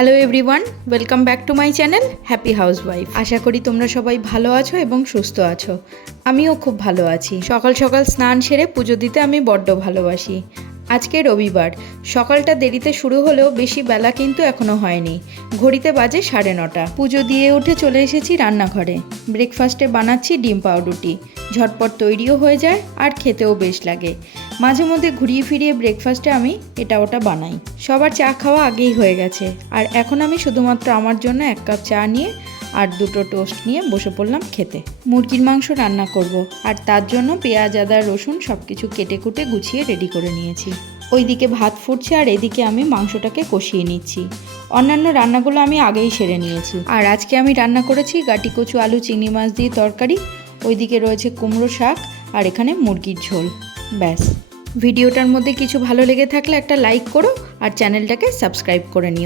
Hello everyone, welcome back to my channel happy housewife. আশা করি তোমরা সবাই ভালো আছো এবং সুস্থ আছো। আমিও খুব ভালো আছি। সকাল সকাল স্নান সেরে পুজো দিতে আমি বড্ড ভালোবাসি। আজকে রবিবার, সকালটা দেরিতে শুরু হলেও বেশি বেলা কিন্তু এখনও হয়নি। ঘড়িতে বাজে 9:30। পুজো দিয়ে উঠে চলে এসেছি রান্নাঘরে। ব্রেকফাস্টে বানাচ্ছি ডিম পাউরুটি। ঝটপট তৈরিও হয়ে যায় আর খেতেও বেশ লাগে। মাঝে মধ্যে ঘুরিয়ে ফিরিয়ে ব্রেকফাস্টে আমি এটা ওটা বানাই। সবার চা খাওয়া আগেই হয়ে গেছে, আর এখন আমি শুধুমাত্র আমার জন্য 1 কাপ চা নিয়ে আর 2টো টোস্ট নিয়ে বসে পড়লাম খেতে। মুরগির মাংস রান্না করব, আর তার জন্য পেঁয়াজ, আদা, রসুন সব কিছু কেটে কুটে গুছিয়ে রেডি করে নিয়েছি। ওইদিকে ভাত ফুটছে আর এদিকে আমি মাংসটাকে কষিয়ে নিচ্ছি। অন্যান্য রান্নাগুলো আমি আগেই সেরে নিয়েছি। আর আজকে আমি রান্না করেছি গাটি কচু, আলু, চিংড়ি মাছ দিয়ে তরকারি। ওইদিকে রয়েছে কুমড়ো শাক, আর এখানে মুরগির ঝোল। ব্যাস। ভিডিওটার মধ্যে কিছু ভালো লেগে থাকলে একটা লাইক করো আর চ্যানেলটাকে সাবস্ক্রাইব করে নিও।